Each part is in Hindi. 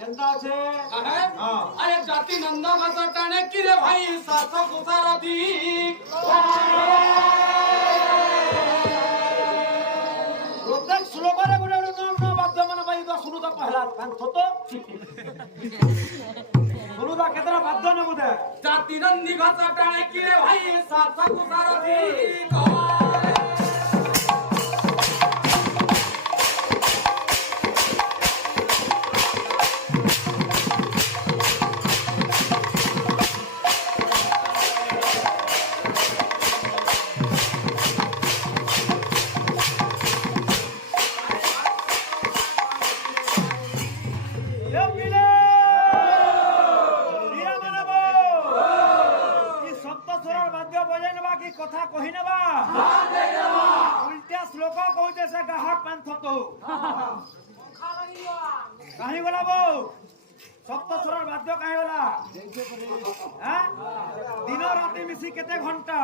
কেনতা আছে আরে জাতি নন্দ ঘাস টানে কি রে ভাই শাসক সারথি প্রত্যেক শ্লোকরে গুড়ে ন বাদ্য মানে ভাই তো শুনুতা পহলা ছোট শুনুতা কেতরা বাদ্য নে বুঝে জাতি নন্দী ঘাস টানে কি রে ভাই শাসক সারথি কথা কহি নেবা উল্টা শ্লোক কইতে সে গাহক পান্থ তো কাহি গলা বউ সপ্তস্বরের বাদ্য কাহি গলা হ্যাঁ দিন রাতে মিশি কেতে ঘন্টা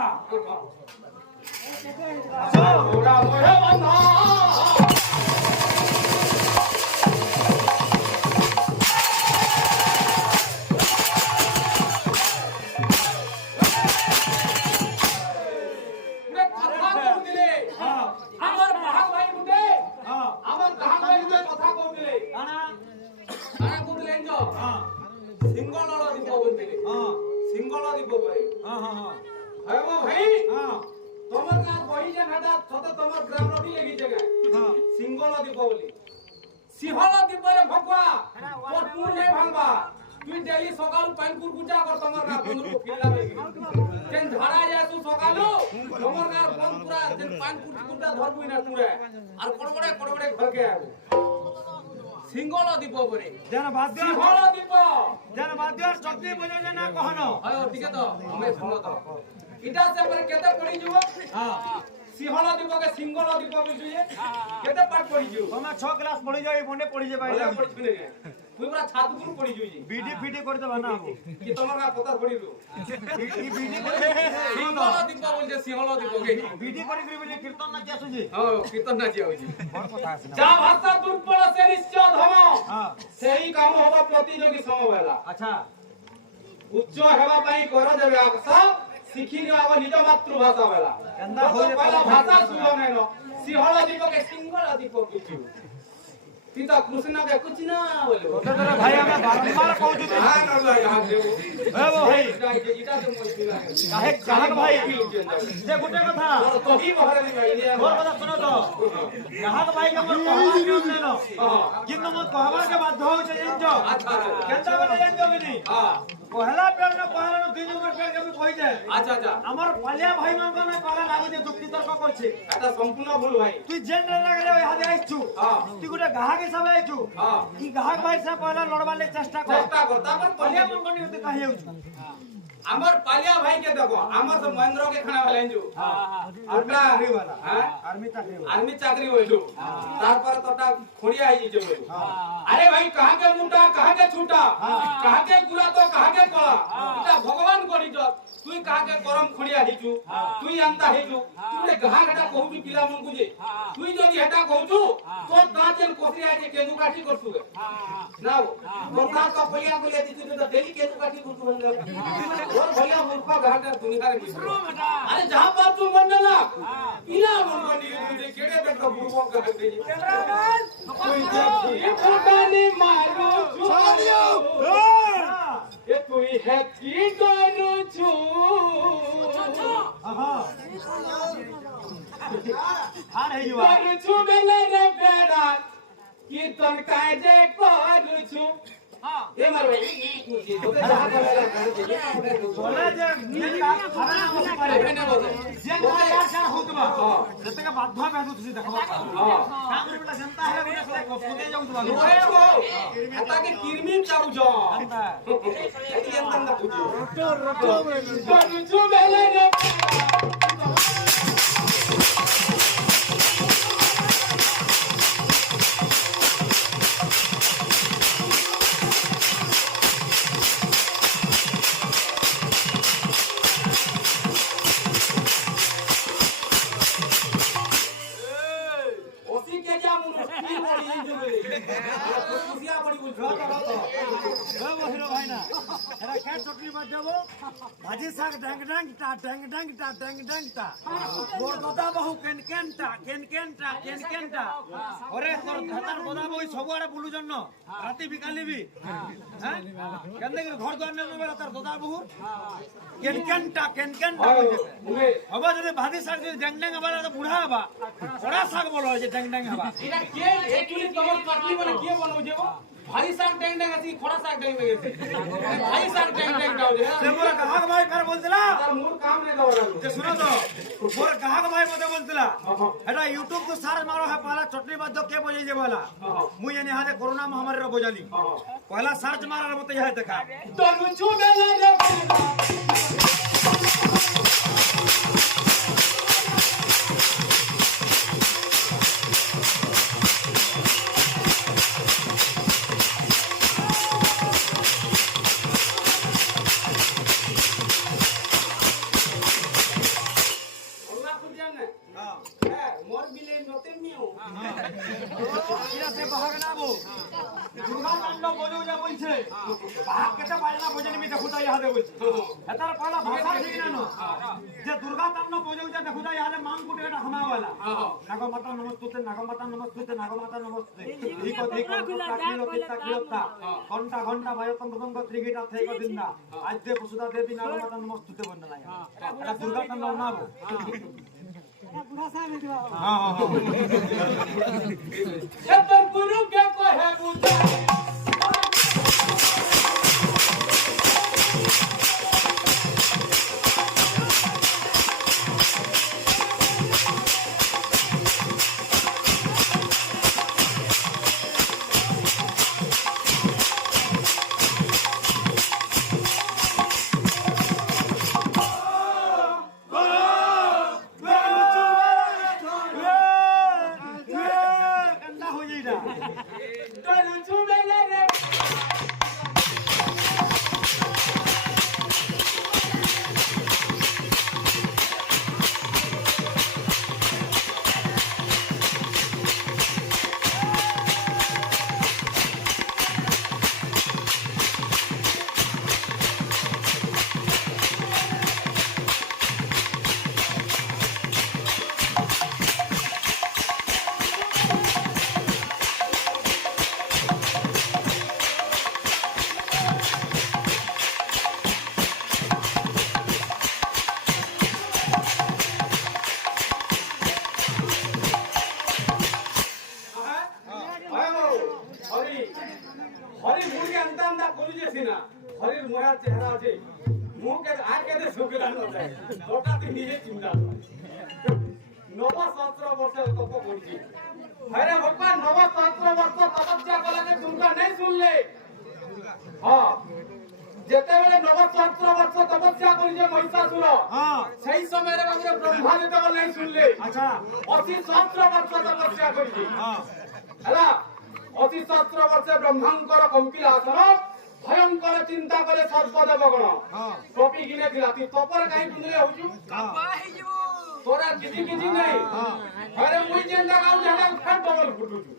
সিংহল দ্বীপরে ভগবা তোর পুর নেই ভাঙবা তুই ডেলি সকাল পানপুর গুজা কর তোমার না বন্ধু কিলা লাগি যেন ঝাড়া যায় তুই সকালু তোমার না বন্ধ পুরা যেন পানপুর গুজা ধরবই না তুরে আর কড়বড়ে ঘরকে আবি সিংহল দ্বীপ বলে যেন বাদ্য সিংহল দ্বীপ যেন বাদ্য চক্তি বজে না কহনো হয় ওদিকে তো আমি শুনো তো এটা সে পরে কেতে পড়ি যাব সিংহল দ্বীপকে সিংহল দ্বীপ বুঝিয়ে কেতে পাঠ পড়ি যাব তোমরা 6 ক্লাস পড়ি যাই মনে পড়ি যাবে তুই পুরা ছাদ গুলো পড়ি যাই বিডি ফিডি করে দেবা না কি তোমার না কথা পড়িলু বিডি সিংহল দ্বীপ বলছে সিংহল দ্বীপকে বিডি করে বলি কীর্তন নাচি আসুজি কীর্তন নাচি আউজি বড় কথা আছে যা ভাষা দুর্বল সে নিশ্চয় ধম সেই কাম হবা প্রতিযোগী সমবেলা আচ্ছা উচ্চ হেবা পাই কর দেবে আশা শিখি নিও নিজ মাতৃভাষা বেলা কেন্দা হইলে পয়লা ভাষা শুনো নাই ন সিংহল দ্বীপকে সিংহল দ্বীপ বুঝি পিতা কৃষ্ণ দেখুছি না বলে ওটা ভাই আমি বারবার কইছি হ্যাঁ না ভাই ভাই এটা তো মই পিলা কাহে ভাই যে গোটে কথা তো কি বহরে ভাই মোর কথা শুনো তো কাহাক ভাই কে মোর কহবা নিয়ম নেন কিন্তু মোর কহবা কে বাধ্য হইছে জানছো আচ্ছা কেনতা বলে জানছো বিনি পহলা পেল না পহলা 2 নম্বর পেল কে কই যায় আচ্ছা আমার পালিয়া ভাই মান কোন পালা লাগি যে যুক্তি তর্ক করছে এটা সম্পূর্ণ ভুল ভাই তুই জেনারেল লাগলে ওই হাতে আইছু তুই গোটে গাহাক হিসাবে আইছু ই গাহাক ভাই সা পহলা লড়বালে চেষ্টা কর তারপর পালিয়া মান কোন হতে কাহি আইছু আমার পালিয়া ভাই কে দেখো আমার তো মহেন্দ্র के खाना वाला आर्मी वाला आर्मी चाकरी होइलु तारपर तोटा खोड़िया आइ जे बोलु अरे भाई कहां के मुंडा कहां के छूटा कहां के गुला तो कहां के कला इटा भगवान करी जो तुई कहां के गरम खोड़िया हिजु तुई अंता हिजु तुरे गहा गटा कहू पिला मन गुजे तुई जदी हेटा कहू तो दाचन कोसरिया जे केनु काठी करसु ना मोरका तो पलिया बोले दी तो डेली केनु काठी करसु और भैया मूर्खा घाटा दुनिया रे बिसरो अरे जहां पर तू मन ना इना मन बनी तुझे केड़े तक बुरबो कर दे कोई ये फटाने मारो छोड़ियो ये कोई है की करू छु हां है युवा करू छु बेले रे बेड़ा की तन काय जे करू छु ये मारो ये तो जहां का मेरा घर दे बोले जे नील का खाना ना पारे ने बोले जे यार सर होतबा जते का बाध्य पे तुसी देखबा काम रे बेटा जनता है बोले से कोपते जाऊ तुबा ओए वो आता के किरमी चाउ जो एती अंतन ना पूछो रटो करू छु बेले रे ভাজি শাক ড্যাং ড্যাংটা ড্যাং ড্যাংটা ড্যাং ড্যাংটা মোর দাদা বহু কেন কেনটা ওরে তোর ধাতার দাদা বহু ସବୁଆଡେ ବୁଲୁଛନ ରାତି ବିକାଲି ବି କେନ୍ତେ ଘର ଦ୍ୱାର ନେବେ ତାର ଦାଦା ବହୁ କେନଟା ହବ ଯଦି ଭାଜି ଶାଗ ଯଦି ଡ୍ୟାଂ ଡ୍ୟାଂ ହବା ତ ବୁଢା ହବା ବଡା ଶାଗ ଭଲ ଅଛି ଡ୍ୟାଂ ଡ୍ୟାଂ ହବା এটা কে একচুয়ালি তোমার কাটলি মানে কে বনাউছে গো ভাই শাক ড্যাং ড্যাং আছে খড়া শাক ড্যাং ড্যাং আছে ভাই শাক ড্যাং ড্যাং দাও ସେ ମୋର ଗ୍ରାହକ ଭାଇ ଫେର ବୋଲଥିଲା তার মূল কাম রে দাও ଯେ ଶୁଣ ତ ମୋର ଗ୍ରାହକ ଭାଇ ମତେ ବୋଲଥିଲା ଏଟା ୟୁଟ୍ୟୁବ କୁ ସାର ମାର ହେ ପହଲା ଚଟନି ବାଦ୍ୟ କେ ବଜେଇ ଯେ ବୋଲା ମୁଁ ଜାନି ହାରେ କୋରୋନା ମହାମାରୀ ର ବଜାଲି ପହଲା ସାର୍ଚ ମାର ମତେ ଏହା ଦେଖା তনু চুবেলা রে মোর বিলে নতে মিও ইয়া সে বাহাগ না বো দুর্গা তাণ্ডব বজেও যা বলছে বাহাগ কেতে বাজনা বজেনি মি দেখুতা ইহা দে বলছে এতার পহলা ভাষা ঠিক না নো যে দুর্গা তাণ্ডব বজেও যা দেখুতা ইহা দে মান কুটে এটা হমাওয়ালা নাগমাতা নমস্তুতে নাগমাতা নমস্তে ধিক কিলতা ঘন্টা ঘন্টা বায়তন মৃদঙ্গ ত্রিগিটা থেক দিন্দা আজে বসুদা দেবী নাগমাতা নমস্তুতে বন্না লাগা এটা দুর্গা তাণ্ডব না বো এতর গুরু কে কহে বুঝা তনু চুবেলা রে হরি মুড়ি আনতে আনতে করি না হরির মোয়ার চেহারা আছে মুখে আর কেটে শুকিয়ে যায় হঠাৎ নিজে চিন্তা নব সহস্র বর্ষে তপ করছি হরে ভগবান নব সহস্র বর্ষ তপস্যা কলাকে তোমরা নেই শুনলে হ্যাঁ যেতেবেলে নব সহস্র বর্ষ তপস্যা করিছে মহিষাসুর সেই সময়ের আমরা ব্রহ্মা যেতেবেলে নেই শুনলে আচ্ছা 80 সহস্র বর্ষ তপস্যা করিছে ହେଲା 80 সহস্র বর্ষে ব্রহ্মাঙ্কর কম্পিলা আসন ভয়ঙ্কর চিন্তা করে সর্বদেব গণ টপি গিনে দিলা তুই তপর কাই গুন্দলে হউছু তোরা কিছু নাই আরে মুই যেনটা গাউ জানা ফের ডবল ফুটুছু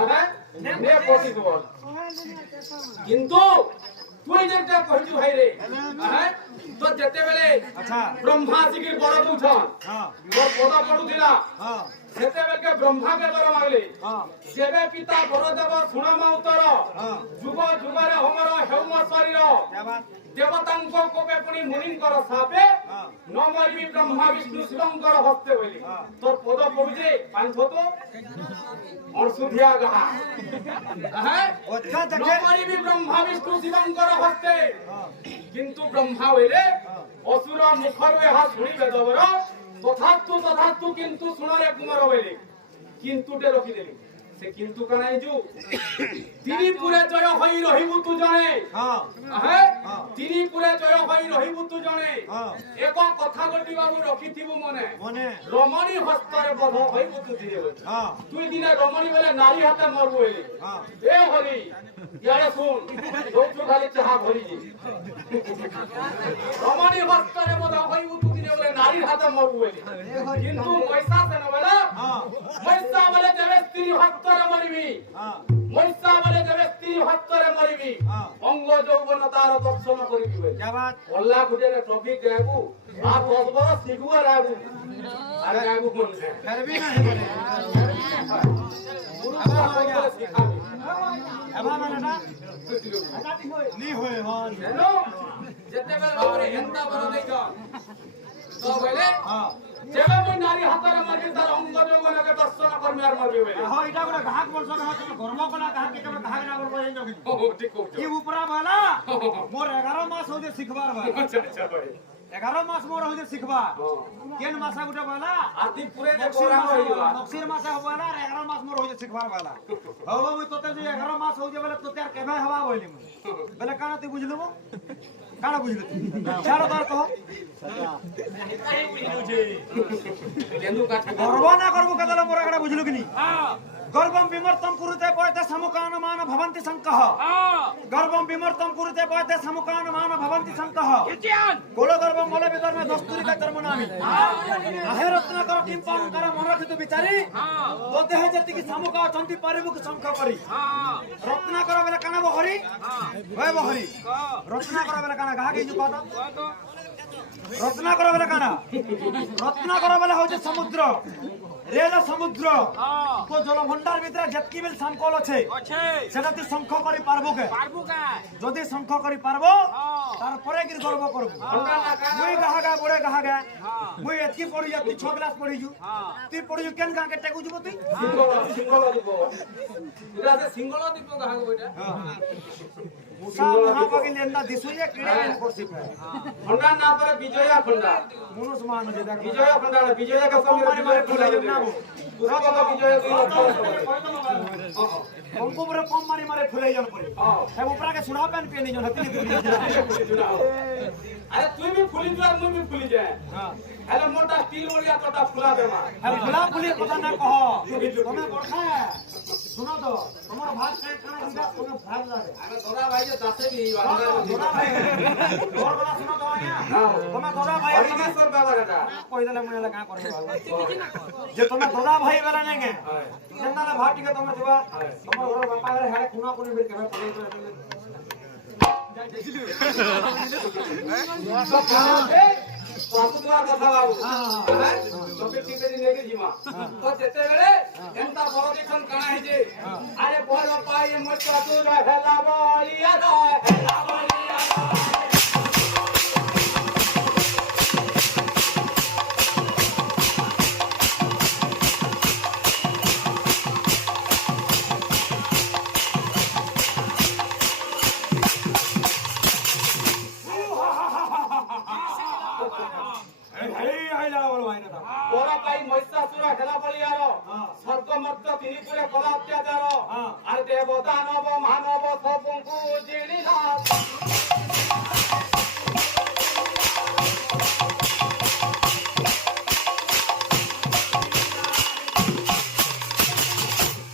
হ্যাঁ নে পটি দবল কিন্তু তুই যেটা কইছু ভাই রে হ্যাঁ তো যেতে বেলে আচ্ছা ব্রহ্মা সিকির বড় দুছন তোর পদ পড়ুছিলা সেতেবেলকে ব্রহ্মাকে বর মাগলে যেবে পিতা বড়দেব শুণম উত্তর যুগ যুগরে হোমর হেউম শরীর দেবতাঙ্ক কোপে পুনি মুনিঙ্কর সাপে ন মরিবি ব্রহ্মা বিষ্ণু শিবঙ্কর হস্তে বলি তোর পদ পড়ুছে পাঁচ তো অর্শুধিয়া গাহা হ্যাঁ ন মরিবি ব্রহ্মা বিষ্ণু শিবঙ্কর হস্তে কিন্তু ব্রহ্মা হইলে অসুর মুখর এহা শুনিবে দবর তথাস্তু কিন্তু শুনারে কুমার হইলে কিন্তুটে রখিদেলি সে কিন্তু কানাই যু তিনি পুরে জয় হই রহিবু তু জনে হ্যাঁ তিনি পুরে জয় হই রহিবু তু জনে এক কথা গটি বাবু রখিথিবু মনে রমণী হস্তরে বধ হইবু তু দিনে তুই দিনে রমণী বলে নারী হাতে মরবু হইলে এ হরি ইয়ারে শুন দৌড় খালি চাহা ভরি রমণী হস্তরে বধ হইবু তু দিনে যে বলে নারীর হাতে মরবো বলে কিন্তু পয়সা সেন বলে পয়সা বলে যাবে স্ত্রী হত্যরে মরিবি পয়সা বলে যাবে স্ত্রী হত্যরে মরিবি অঙ্গ যৌবন তার দর্শন করিবি বলে क्या बात অল্লাহ খুঁজে টপিক গায়বু আর 10 বড় শিখবো রাগু আর গায়বু কোন फिर भी नहीं बोले গুরু বাবা শিখাবি अब माने ना नहीं होए हां জানো যেতেবেলে বাবরে হেন্তা বড় দেখ তো বলে हां যেবে মই নারী হাতরে মারবি তার অঙ্গ যৌবনকে দর্শন করবি আর মারবি বলে हां इटा गोटे घाक बोलछो ना तुम गरमा कोना घाक के तुम घाक ना बोलबो ए जगी ও ঠিক কইছো ई ऊपरा वाला मोर 11 मास हो जे सिखबार बा আচ্ছা আচ্ছা ভাই 11 मास मोर हो जे सिखबा केन मासा गुटे वाला আদি পুরে যে গোরা হইবা मक्सिर मासा हो वाला 11 मास मोर हो जे सिखबार वाला हो मुई तोते जे 11 मास हो जे वाला तोते यार केबे हवा बोली मुई बेले काना तू बुझलु मो काना बुझलु चारो बार कहो কেন্দু কাঠ गर्व ना करबो कदला मोर काना बुझलु कि नी गर्वम विमर्तम कुरुते पयते समुकान मान भवन्ति संकः गर्वम विमर्तम कुरुते पयते समुकान मान भवन्ति संकः कोलो गर्वम मोले विदर में दस्तूरी का कर्म नामी आहे रत्न कर किम पांकर मन रखित विचारी तो देह जति की समुका चंती परिबुक संख करी रत्न कर बेले काना बहरी होय बहरी रत्न कर बेले काना गाहा के जुपात रत्न कर बेले काना रत्न कर बेले हो जे समुद्र रेल समुद्र तो जल भंडार भीतर जतकी बेल संकल আছে সেটা তুই সংখ করি পারবো কে যদি সংখ করি পারবো তারপরে কি গর্ব করব মুই গাহাগা বড়ে গাহাগা মুই এতকি পড়ি যা তুই 6 ক্লাস পড়িজু তুই পড়িজু কেন গাকে টেকু দিব তুই সিংহল দিব এটা যে সিংহল দিব গাহাগ বইটা মুসা মহাপাগি লেন্দা দিসুয়ে কিড়ে কেন করছি খন্ডা না পরে বিজয়া খন্ডা মনুষ মান যে দেখ বিজয়া খন্ডা বিজয়া কে সঙ্গে মারি মারি ফুলাই না পুরা কথা বিজয়া কি हमको पूरे कम मारी मारे फुलाई जन पड़े है ऊपर के सुना पेन पे नहीं जन हती अरे तू भी फुली द्वार मुई भी फुली जाए हां हेलो मोटा स्टील मोरिया तोटा फुला देमा है फुला फुली पता ना कहो तुम्हें बरखा है सुनो तो तुम्हारा भात का खाना दिया तुम्हें भात लागे अरे दोरा भाई जे दासे भी दोरा भाई और बड़ा सुनो तो आया तुम्हें दोरा भाई हरिकेश्वर बाबा का कोई दले मुने लगा करे जे तुम्हें दोरा भाई वाला नेगे जन्ना ना भाटी के तुम्हें दिवा तुम्हारा घर बापा रे है खुना कोनी फिर केबे पड़े तो তোমার কথা বাবু হ্যাঁ তবে ঠিক আছে নেগে জিমা তো যেতে বেলে এন্তা বড় দেখন কানা হইছে আরে বড় পায়ে মোটা তুই হেলা বলিয়া দা হেলা বলিয়া দা বড় পাই মহিষাসুর হেলা বলিয়ার স্বর্গ মর্ত তিনি পুরে কলা অত্যাচার আর দেব দানব মানব সবঙ্কু জিড়িলা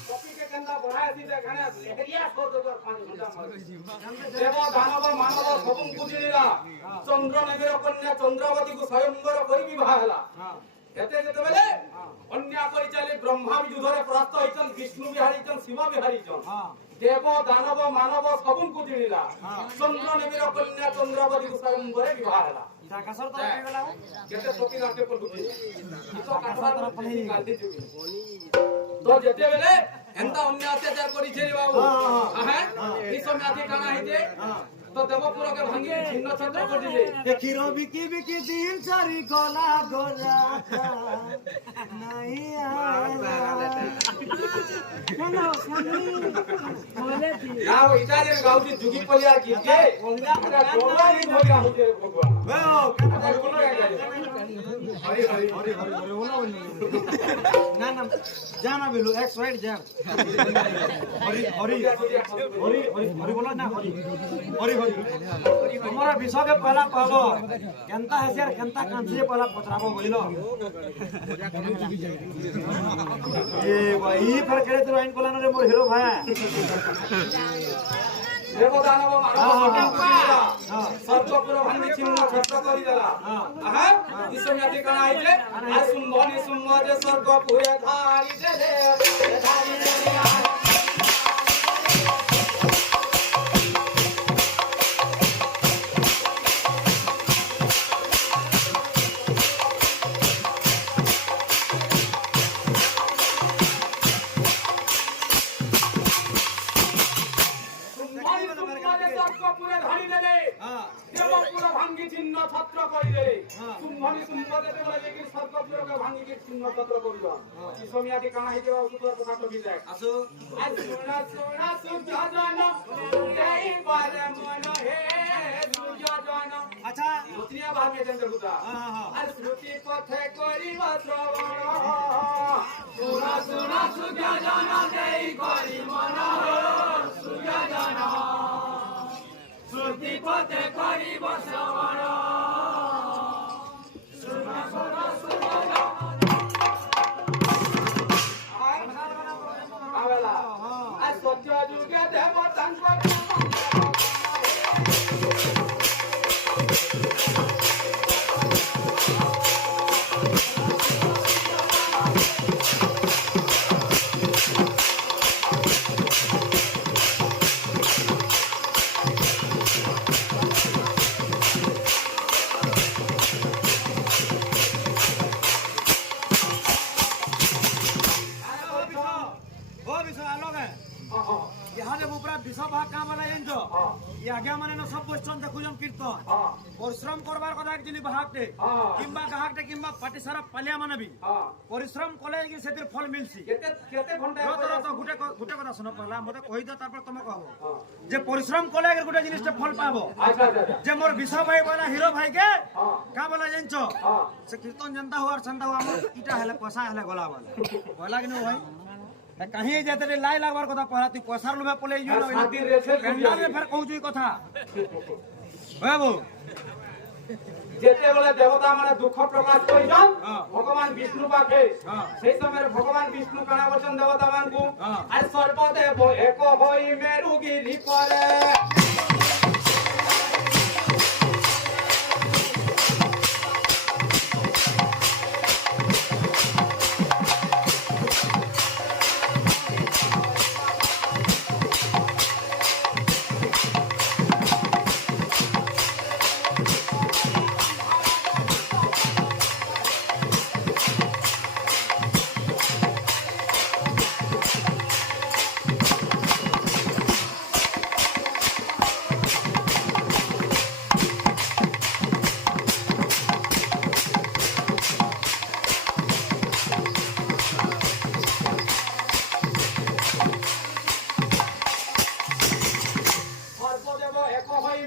কপিকে কেন্দা বড়ায় দিতে এখানে এরিয়া সদর 5 ঘন্টা দেব দানব মানব সবঙ্কু জিড়িলা চন্দ্র নগর কন্যা চন্দ্রবতীକୁ স্বয়ংবর କରି বিবাহ ହେଲା এতে যেতেবেলে অন্য পরিচালে ব্রহ্মা যুদ্ধরে পরাস্ত হইছন বিষ্ণু বিহারী হইছন শিব বিহারী হইছন দেব দানব মানব সবঙ্কু জিড়িলা চন্দ্র নগর কন্যা চন্দ্রবতীକୁ স্বয়ংবরে বিবাহ ହେଲା কাসর তো হয়ে গেল কেতে সতী রাখতে পড়ুছি তো কাঠবার পড়ি গালি দিবি তো যেতেবেলে এন্তা অন্য অত্যাচার করিছে রে বাবু হ্যাঁ এই সময় আদি কানা হইছে তো দেবপুরকে ভাঙি ছিন্ন ছত্র করে দিলে দেখিরো বিকি বিকি দিন সারি গলা গলা নাই কেন নাও ইটারে গাউতি যুগি পলিয়া কি যে এটা ডোলাই ধরিয়া হইছে ভগবান কেন বলো হরি হরি হরি হরি হরি বলো না না জানা বিলু এক সাইড যা হরি হরি হরি হরি বলো না হরি হরি হরি তোমার বিষয়কে পহলা कहबो केनता हसियार केनता कांसी पहला पचराबो बोलिलो ए भाई फिर केरे तू आइन कोलानो रे मोर हीरो भाई দেবদানব মানব কটিলা সর্বপুর ভাঙ্গি ছিন্ন ছত্র করিদেলা আহা বিশ্বম্যাতি কানা হইছে আর শুম্ভনি শুম্ভ যে সর্বপুরে ধারি দেলে ধারি দেলে সর্বপুরে ধারি দেলে দেবপুর ভাঙ্গি ছিন্ন ছত্র করিদেলে শুম্ভনি শুম্ভ দেতে বলে দেখি সর্বপুরকে ভাঙ্গি ছিন্ন ছত্র করিল বিশ্বম্যাতি কানা হইছে সুতর কথা টবি দেখ আসো আর সোনা সোনা সুজন এই পারে মন হে সুজন আচ্ছা দুনিয়া ভাবে চন্দ্র গুদা আর শ্রুতি পথে করিব শ্রবণ সোনা সোনা সুজন দেই করি মন সুজন শ্রুতি পথে করিব শ্রবণ সোনা সোনা সুজন আবেলা আর সত্য যুগে দেবতাঙ্ক আজ্ঞা মানে না সব বৈষ্ণব দেখুন কীর্তন পরিশ্রম করবার কথা একচুয়ালি বাহাকটে কিংবা গাহাকটে কিংবা পাটি সারা পালিয়া মানে বি পরিশ্রম কলে কি সেটির ফল মিলছি কেতে ঘন্টা গোটে কথা শুনো পহলা মতে কই দিও তারপর তুমি কহব যে পরিশ্রম কলে গোটে জিনিসটা ফল পাবো আচ্ছা আচ্ছা যে মোর বিশ ভাই বলা হিরো ভাই কে কা বলা জানছো সে কীর্তন জানতা হওয়ার সন্তা হওয়া আমার ইটা হেলে পয়সা হেলে গলা বলা বলা কিনো ভাই कहीं जाते रे लाई लागबार কথা পড়া তুই পয়সার লোভে পলে ইউ না পেন্ডালে ফের কইছুই কথা বাবু যেতেবেলে দেবতা মানে দুঃখ প্রকাশ করিছন ভগবান বিষ্ণু পাখে সেই সময় ভগবান বিষ্ণু কানা বচন দেবতা মানকু আর সর্বদেব এক হই মেরুগিরি পরে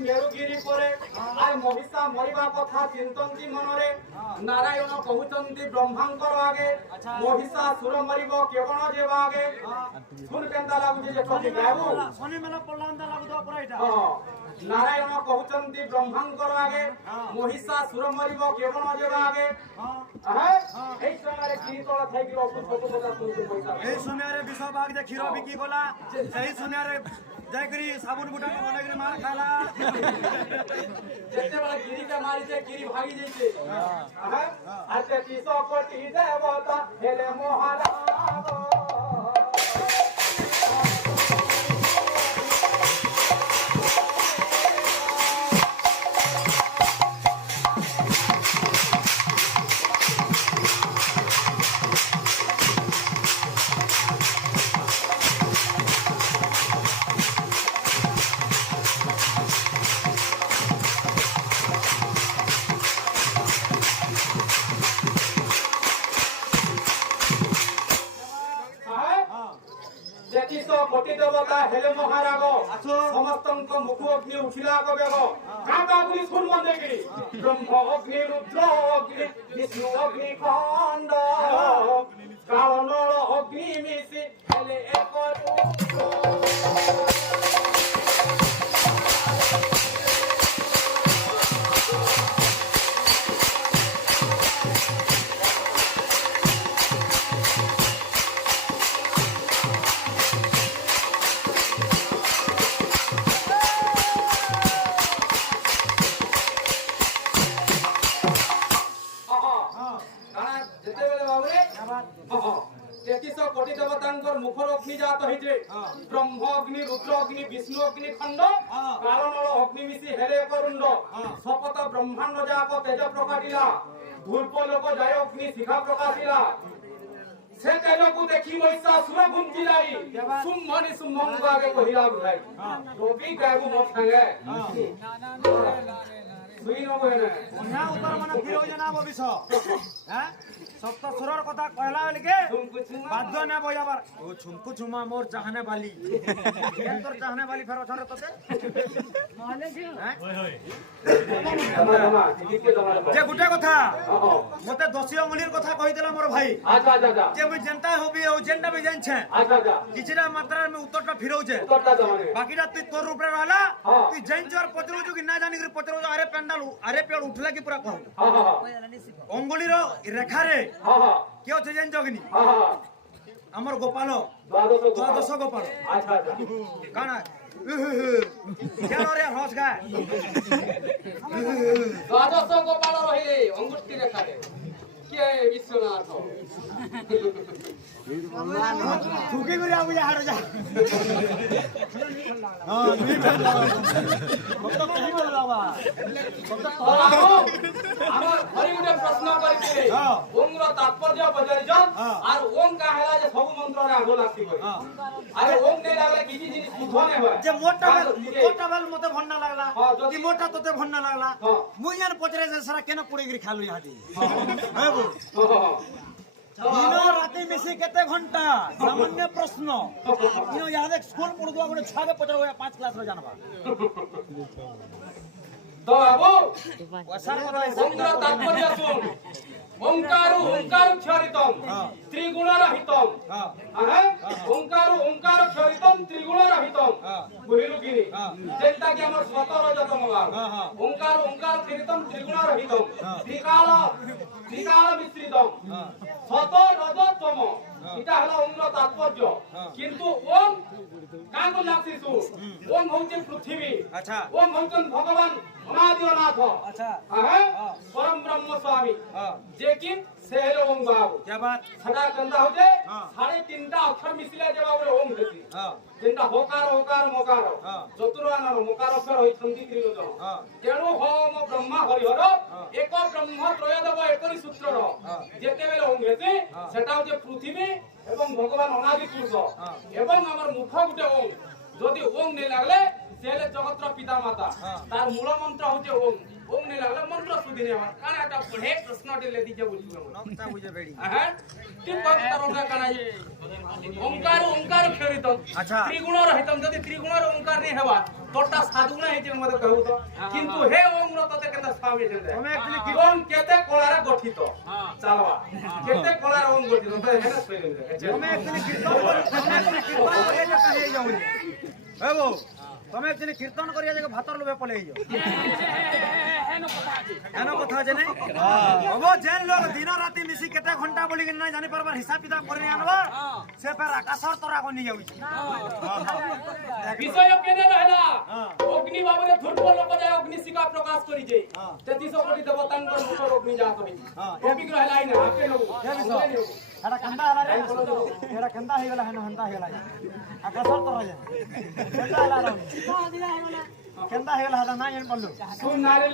মেরুগিরি পরে আর মহিষা মরিবা কথা চিন্তন্তি মনরে নারায়ণ কহুচন্তি ব্রহ্মাঙ্কর আগে মহিষা সুর মরিব কেবন যেবা আগে শুন কেনতা লাগুছে যে ঠকি গাবু শনি মেলা পড়লাম তা লাগু তো পুরা এটা নারায়ণ কহুচন্তি ব্রহ্মাঙ্কর আগে মহিষা সুর মরিব কেবন যেবা আগে এই সমୟରେ গিরিতଳ থাকি অপুত কথা শুনতে পয়সা এই সমୟରେ বিশ্বভাগ যে ক্ষীর বিকি গলা সেই সমୟରେ ଯାଇକରି ସାବୁନ ଗୁଟା ବନେଇକରି ମାର ଖାଇଲା ଯେତେବେଳେ ଗିରିଟା ମାରିছে ଗିରି ଭାଗି ଯାଇଛେ ଆଚ୍ଛା 300 କୋଟି ଦେବତା ହେଲେ ମହାରାଜ কোটি দেবতা হেলে মহারাগ সমস্তଙ୍କ মুখ অগ্নি উঠিলা কবেগ কাকা গুলি শুন মন্দিরগিরি ব্রহ্ম অগ্নি রুদ্র অগ্নি বিষ্ণু অগ্নি খণ্ড কারণল অগ্নি মিশি হেলে এক बात 33 কোটি দেবতাঙ্কর মুখর অগ্নি জাত হইছে ব্রহ্ম অগ্নি রুদ্র অগ্নি বিষ্ণু অগ্নি খণ্ড কারণ অগ্নি মিশি হেরে করুণ্ড শপথ ব্রহ্মাণ্ড যাক তেজ প্রকাটিলা ধূর্প লোক যায় অগ্নি শিখা প্রকাশিলা সে তেজকু দেখি মহিষা সুর ঘুমচিলাই সুম্ভনি সুম্ভঙ্গ আগে কহিলা বুঝাই রবি গায়বু মোর সঙ্গে সুই নবনে না উত্তর মানে ফিরে হয়ে না ববিস হ্যাঁ সপ্ত সুরর কথা কহলা বলিকে বাধ্য না বজাবার ও ছুমকু ছুমা মোর চাহনে বালি কেন তোর চাহনে বালি ফের অছরে তোতে যে গুটে কথা মতে 10 অঙ্গুলির কথা কইদেলা মোর ভাই আচ্ছা আচ্ছা আচ্ছা যে মুই জেনতা হবি ও জেনটা বি জানছে আচ্ছা আচ্ছা কিছিটা মাত্রার মে উত্তরটা ফিরৌছে উত্তরটা জমানে বাকিটা তুই তোর উপরে রহলা তুই জানছ আর পচরৌছ কি না জানি করে পচরৌছ আরে পেন্ডাল আরে পেড় উঠলা কি পুরা কহ হ্যাঁ হ্যাঁ অঙ্গুলির রেখারে হ্যাঁ হ্যাঁ কি হচ্ছে জানছ কিনি হ্যাঁ আমার গোপাল দ্বাদশ গোপাল আচ্ছা আচ্ছা কানা কেন রে হস গায় দ্বাদশ গোপাল রহিলে অঙ্গুষ্ঠী রেখারে কে বিশ্বনাথ ঠুকি করে আবু যা হাড় যা হ্যাঁ দুই ফেলা কত কই বললা বা কত আমার হরি গুটে প্রশ্ন করিছে ওংর তাৎপর্য পজারিছ আর ওং কা হেলা যে সব মন্ত্রে আগ লাগতি কই আরে ওং নে লাগলে কিছু জিনিস শুদ্ধ নে হয় যে মোটা বেল মতে ভন্না লাগলা কি মোটা তোতে ভন্না লাগলা মুই জান পচরে যে সারা কেন পড়ে গিরি খালু ইহাদি হ্যাঁ বো দিন রাতে মিশি কেতে ঘন্টা সামান্য প্রশ্ন ইনো ইয়াদে স্কুল পড়ুয়া গোটে ছুয়াকে পচরা হইয়া 5 ক্লাস রে জানবা তো বাবু ওসার কথা ওংর তাৎপর্য শুন ওংকারু ওংকার ক্ষরিতম ত্রিগুণ রহিতম হ্যাঁ ওংকার ক্ষরিতম ত্রিগুণ রহিতম বুঝিলু কি যেটা কি আমার 17 যতম ভাগ ওংকার ক্ষরিতম ত্রিগুণ রহিতম ত্রিকাল মিশ্রিতম শত রজতম এটা হলো ওংর তাৎপর্য কিন্তু ওং কাকু লাগছি শু ওং হচ্ছে পৃথিবী আচ্ছা ওং হচ্ছেন ভগবান অনাদি অনাথ আচ্ছা হ্যাঁ পরম ব্রহ্ম স্বামী যে কি সে হলো ওং বাবু কে বাত সেটা কেনটা হচ্ছে 3.5টা অক্ষর মিশিলে যে বাবু ওং হচ্ছে যেটা হকার হকার মকার চতুরানর মকার অক্ষর হইছন্তি ত্রিলোচন তেণু হোম ব্রহ্মা হরিহর এক ব্রহ্ম ত্রয়োদব একরি সূত্রর যেতেবেলে ওং হচ্ছে সেটা হচ্ছে পৃথিবী এবং ভগবান অনাদি পুরুষ এবং আমার মুখ গুটে ওং যদি ওং নে লাগলে সেলে জগতর পিতা মাতা তার মূল মন্ত্র হচ্ছে ওং ওং নে লাগলে মন্ত্র শুধু নে আমার কানে একটা পড়ে প্রশ্নটি লে দিছে বুঝি নকটা বুঝে বেড়ি হ্যাঁ তিন পাঁচ তারকা কানাই ওংকার ক্ষরিতম আচ্ছা ত্রিগুণ রহিতম যদি ত্রিগুণর ওংকার নে হেবা তোরটা সাধুগুণ হইছে মতে কহু তো কিন্তু হে ওংর ততে কেতে স্বামী দেবে তুমি একচুয়ালি কি ওং কেতে কলারে গঠিত চালবা কেতে কলারে ওং গঠিত তো হেনা কইলে তুমি একচুয়ালি কীর্তন করে যে কাহে যাও হে বো তুমি একচুয়ালি কীর্তন করিয়া যে ভাতর লোভে পলাই যাও এনো কথা আছে নাই হবো যেন লোক দিন রাতি মিশি কেতে ঘন্টা বলি না জানি পারবার হিসাব কিতাব করে নি আনবা সে ফের আকাশর তরা কোনি যাউছি বিষয় কেনে রহলা অগ্নি বাবুরে ধূর্ব লোক যায় অগ্নি শিখা প্রকাশ করিছে 33 কোটি দেবতাঙ্কর মুখর অগ্নি যা করিছে টপিক রহলাই না আপে লোক এটা কেন্দা হলা রে এটা কেন্দা হই গলা হেন হন্তা হই গলা আকাশর তরা যায় কেন্দা হলা রে কেন্দা হই গলা না জানি পড়লু শুন নারে